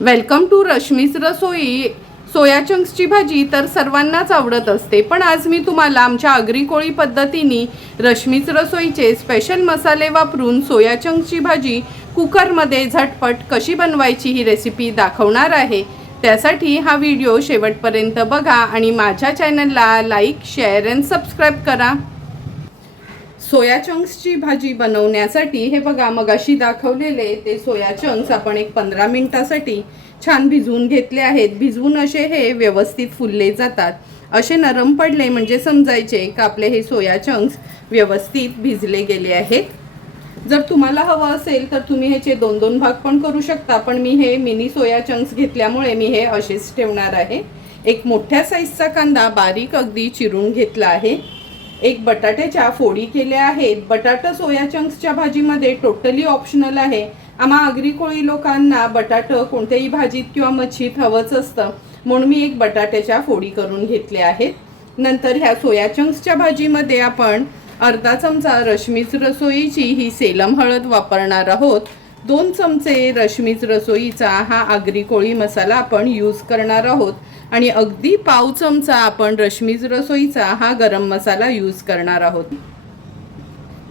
Welcome to Rashmi's रसोई। सोया चंक्सची भाजी तर सर्वांनाच आवडत असते, पण आज मी तुम्हाला आमच्या आगरी कोळी पद्धतीने रश्मीज रसोईचे स्पेशल मसाले वापरून सोया चंक्सची भाजी कुकरमध्ये झटपट कशी बनवायची ही रेसिपी दाखवणार आहे। त्यासाठी हा व्हिडिओ शेवटपर्यंत बघा आणि माझ्या चॅनलला लाईक, शेअर अँड सबस्क्राईब करा। सोया चंक्सची भाजी बनवण्यासाठी हे बघा मगाशी दाखवलेले ते सोया चंक्स आपण एक 15 मिनिटासाठी छान भिजवून घेतले आहेत। भिजवून असे हे व्यवस्थित फुलले जातात। असे नरम पडले म्हणजे समजायचे की आपले हे सोया चंक्स व्यवस्थित भिजले गेले आहेत। जर तुम्हाला हवं असेल तर तुम्ही ह्याचे 2-2 भाग पण करू शकता, पण मी हे मिनी सोया चंक्स घेतल्यामुळे मी हे असेच ठेवणार आहे। एक मोठ्या साईजचा कांदा बारीक अगदी चिरून घेतला आहे। एक बटाट्याच्या फोडी केल्या आहेत। बटाटा सोया चंक्सच्या भाजीमध्ये टोटली ऑप्शनल आहे। आम्हा आगरी कोळी लोकांना बटाटा कोणत्याही भाजीत किंवा मच्छीत हवंच असतं, म्हणून मी एक बटाट्याच्या फोडी करून घेतल्या आहेत। नंतर ह्या सोया चंक्सच्या भाजीमध्ये आपण अर्धा चमचा रश्मीज रसोईची ही सेलम हळद वापरणार आहोत। 2 चमचे रश्मीज रसोईचा हा आगरी कोळी मसाला आपण यूज करणार आहोत आणि अगदी पाव चमचा आपण रश्मीज रसोईचा हा गरम मसाला यूज करणार आहोत।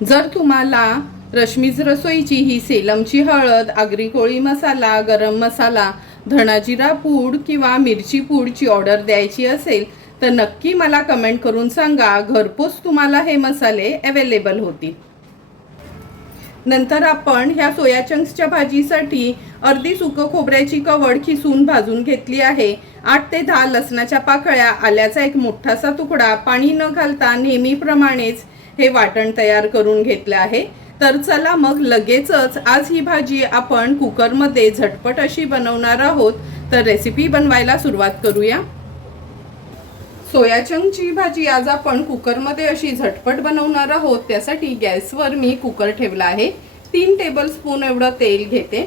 जर तुम्हाला रश्मीज रसोईची ही सेलमची हळद, आगरी कोळी मसाला, गरम मसाला, धणाजिरा पूड किंवा मिरची पूडची ऑर्डर द्यायची असेल तर नक्की मला कमेंट करून सांगा। घरपोच तुम्हाला हे मसाले अवेलेबल होतील। नंतर आपण ह्या सोया चंक्सच्या भाजीसाठी अर्धी सुकं खोबऱ्याची कवड खिसून भाजून घेतली आहे। 8 ते 10 लसणाच्या पाकळ्या, आल्याचा एक मोठासा तुकडा, पाणी न घालता नेहमीप्रमाणेच हे वाटण तयार करून घेतले आहे। तर चला मग लगेचच आज ही भाजी आपण कुकरमध्ये झटपट अशी बनवणार आहोत, तर रेसिपी बनवायला सुरुवात करूया। सोया चंक्सची भाजी आज आपण कुकरमध्ये अशी झटपट बनवणार आहोत। त्यासाठी गॅसवर मी कुकर ठेवला आहे। 3 टेबलस्पून एवढं तेल घेते।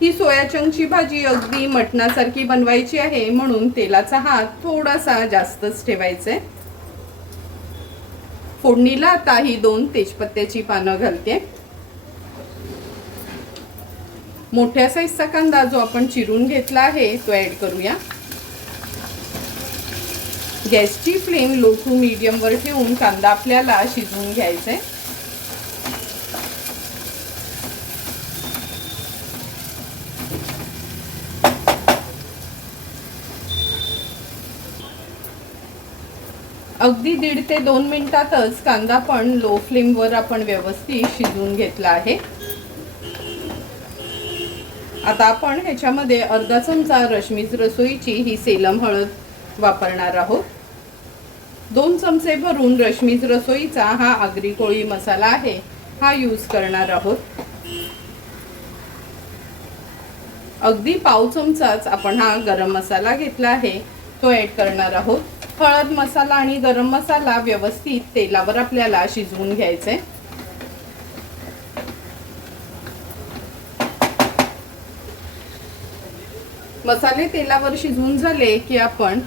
ही सोया चंक्सची भाजी अगदी मटणासारखी बनवायची आहे, म्हणून तेलाचा हात थोडासा जास्तच ठेवायचा आहे। फोडणीला आता ही 2 तेजपत्त्याची पानं घालते। मोठ्या साईजचा कांदा जो आपण चिरून घेतला आहे तो ऍड करूया। गॅसची फ्लेम लो टू मीडियम वर ठेवून कांदा आपल्याला शिजवून घ्यायचा आहे। अगदी 1.5 ते 2 मिनिटातच कांदा पण लो फ्लेम वर आपण व्यवस्थित शिजवून घेतला आहे। आता आपण ह्याच्यामध्ये अर्धा चमचा रश्मीज रसोईची ही सेलम हळद वापरणार आहोत। 2 चमचे भरून रश्मीज रसोईचा हा आगरी कोळी मसाला आहे हा यूज करणार आहोत। अगदी पाव चमचाच आपण हा गरम मसाला घेतला आहे तो ऍड करणार आहोत। हळद, मसाला आणि गरम मसाला व्यवस्थित तेलावर आपल्याला शिजवून घ्यायचे। मसाले तेलावर शिजवून झाले की आपण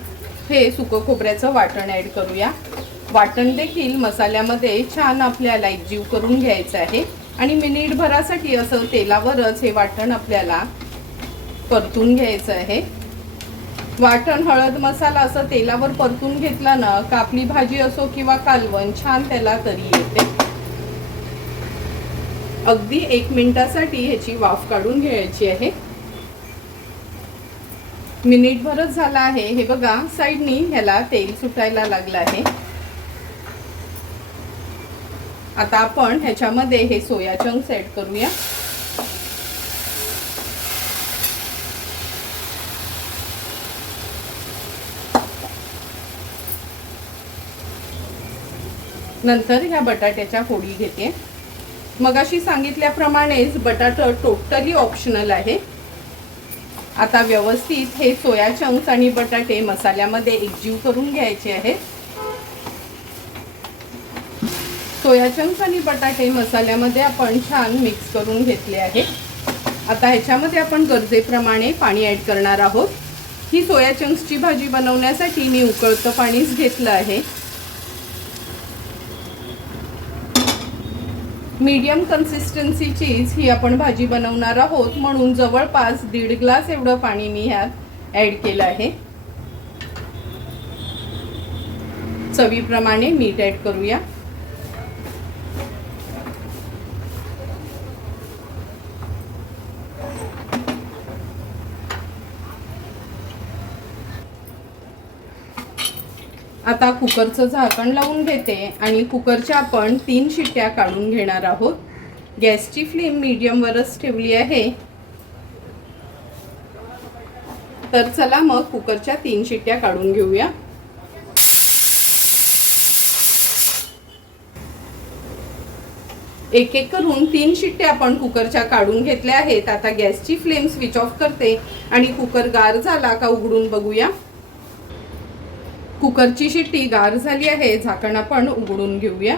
हे सुकं खोबऱ्याचं वाटण ऍड करूया। वाटण देखील मसाल्यामध्ये छान आपल्याला एकजीव करून घ्यायचं आहे आणि मिनिटभरासाठी असं तेलावरच हे वाटण आपल्याला परतून घ्यायचं आहे। वाटण, हळद, मसाला असं तेलावर परतून घेतला ना का आपली भाजी असो किंवा कालवण छान त्याला तरी येते। अगदी 1 मिनिटासाठी ह्याची वाफ काढून घ्यायची आहे। मिनिटभरच झाला आहे। हे बघा साईडनी ह्याला तेल सुटायला लागलं आहे। आता आपण ह्याच्यामध्ये हे सोया चंक्स ऍड करूया। नंतर ह्या बटाट्याच्या फोडी घेते। मगाशी सांगितल्याप्रमाणेच बटाटा टोटली ऑप्शनल आहे। आता व्यवस्थित हे सोया चंक्स आणि बटाटे मसाल्यामध्ये एकजीव करून घ्यायचे आहेत। सोया चंक्स आणि बटाटे मसाल्यामध्ये आपण छान मिक्स करून घेतले आहे। आता ह्याच्यामध्ये आपण गरजेप्रमाणे पाणी ऍड करणार आहोत। ही सोया चंक्सची भाजी बनवण्यासाठी मी उकळतं पाणीच घेतलं आहे। मीडियम कन्सिस्टन्सीचीच ही आपण भाजी बनवणार आहोत, म्हणून जवळपास 1.5 ग्लास एवढं पाणी मी ह्यात ॲड केलं आहे. चवीप्रमाणे मीठ ॲड करूया. आता कुकरचं झाकण लावून घेते आणि कुकरच्या आपण 3 शिट्ट्या काढून घेणार आहोत. गॅसची फ्लेम मीडियमवरच ठेवली आहे. तर चला मग कुकरच्या 3 शिट्ट्या काढून घेऊया. एक एक करून 3 शिट्ट्या आपण कुकरच्या काढून घेतल्या आहेत. आता गॅसची फ्लेम स्विच ऑफ करते आणि कुकर गार झाला का उघडून बघूया. कुकरची शिट्टी गार झाली आहे. झाकण आपण उघडून घेऊया.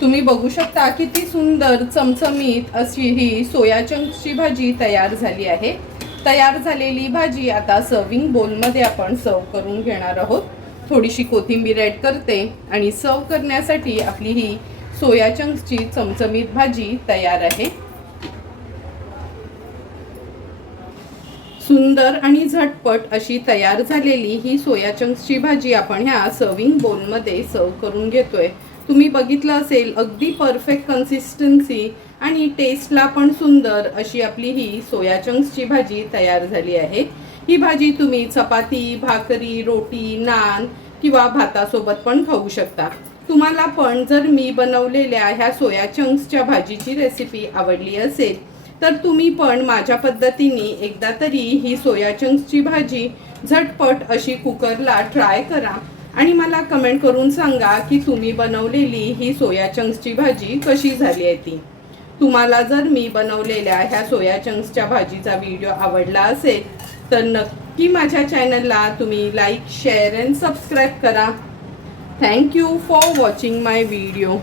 तुम्ही बघू शकता किती सुंदर चमचमीत अशी ही सोया चंक्सची भाजी तयार झाली आहे. तयार झालेली भाजी आता सर्विंग बोलमध्ये आपण सर्व करून घेणार आहोत. थोडीशी कोथिंबीर ॲड करते आणि सर्व करण्यासाठी आपली ही सोया चंक्सची चमचमीत भाजी तयार आहे. सुंदर आणि झटपट अशी तयार झालेली ही सोया चंक्सची भाजी आपण ह्या सर्विंग बोलमध्ये सर्व करून घेतोय. तुम्ही बघितलं असेल अगदी परफेक्ट कन्सिस्टन्सी आणि टेस्टला पण सुंदर अशी आपली ही सोया चंक्सची भाजी तयार झाली आहे. ही भाजी तुम्ही चपाती, भाकरी, रोटी, नान किंवा भातासोबत पण खाऊ शकता. तुम्हाला पण जर मी बनवलेल्या ह्या सोया चंक्सच्या भाजीची रेसिपी आवडली असेल तर तुम्ही पण माझ्या पद्धतीने एकदा तरी ही सोया चंक्सची भाजी झटपट अशी कुकरला ट्राय करा आणि मला कमेंट करून सांगा की तुम्ही बनवलेली ही सोया चंक्सची भाजी कशी झाली आहे ती. तुम्हाला जर मी बनवलेल्या ह्या सोया चंक्सच्या भाजीचा व्हिडिओ आवडला असेल तर नक्की माझ्या चॅनलला तुम्ही लाईक, शेअर अँड सबस्क्राईब करा. Thank you for watching my video.